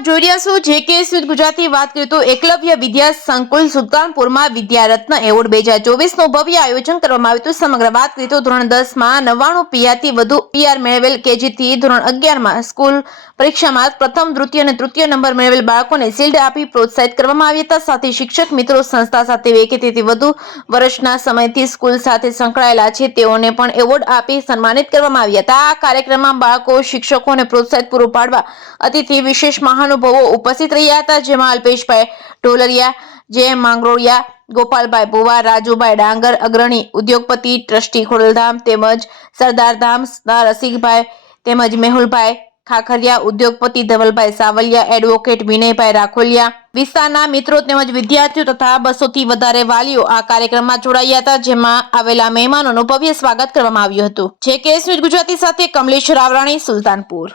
આપ જોઈ રહ્યા છો જેકે સ્વીટ ગુજરાતી વાત કરીએ તો એકલવ્ય વિદ્યા સંકુલ સુલતાનપુરમાં વિદ્યારત્ન એવોર્ડ 2024 નું ભવ્ય આયોજન કરવામાં આવ્યું હતું। સમગ્ર વાત કરીએ તો ધોરણ 10 માં 99 પીઆરથી વધુ પીઆર મેળવેલ કેજી થી ધોરણ 11 માં સ્કૂલ પરીક્ષામાં પ્રથમ દ્વિતીય અને તૃતીય નંબર મેળવેલ બાળકોને શિલ્ડ આપી પ્રોત્સાહિત કરવામાં આવ્યા હતા। સાથે શિક્ષક મિત્રો સંસ્થા સાથે 2 થી વધુ વર્ષના સમયથી સ્કૂલ સાથે સંકળાયેલા છે તેઓને પણ એવોર્ડ આપી સન્માનિત કરવામાં આવ્યા હતા। આ કાર્યક્રમમાં બાળકો શિક્ષકોને પ્રોત્સાહિત પૂરું પાડવા અતિથિ વિશેષ મહાનુભાવો ઉપસ્થિત રહ્યા હતા, જેમાં અલ્પેશભાઈ ઢોલરિયા, જે માંગરોળિયા, ગોપાલભાઈ ભુવા, રાજુભાઈ ડાંગર, અગ્રણી ઉદ્યોગપતિ, ટ્રસ્ટી ખોડલધામ તેમજ સરદારધામના રસિકભાઈ તેમજ મેહુલભાઈ ખાખરિયા, ઉદ્યોગપતિ ધવલભાઈ સાવલિયા, એડવોકેટ વિનયભાઈ રાખોલિયા, વિસ્તારના મિત્રો તેમજ વિદ્યાર્થીઓ તથા 200 થી વધારે વાલીઓ આ કાર્યક્રમમાં જોડાયા હતા, જેમાં આવેલા મહેમાનોનું ભવ્ય સ્વાગત કરવામાં આવ્યું હતું। જેકે સ્વીટ ગુજરાતી સાથે કમલેશ રાવરાણી, સુલતાનપુર।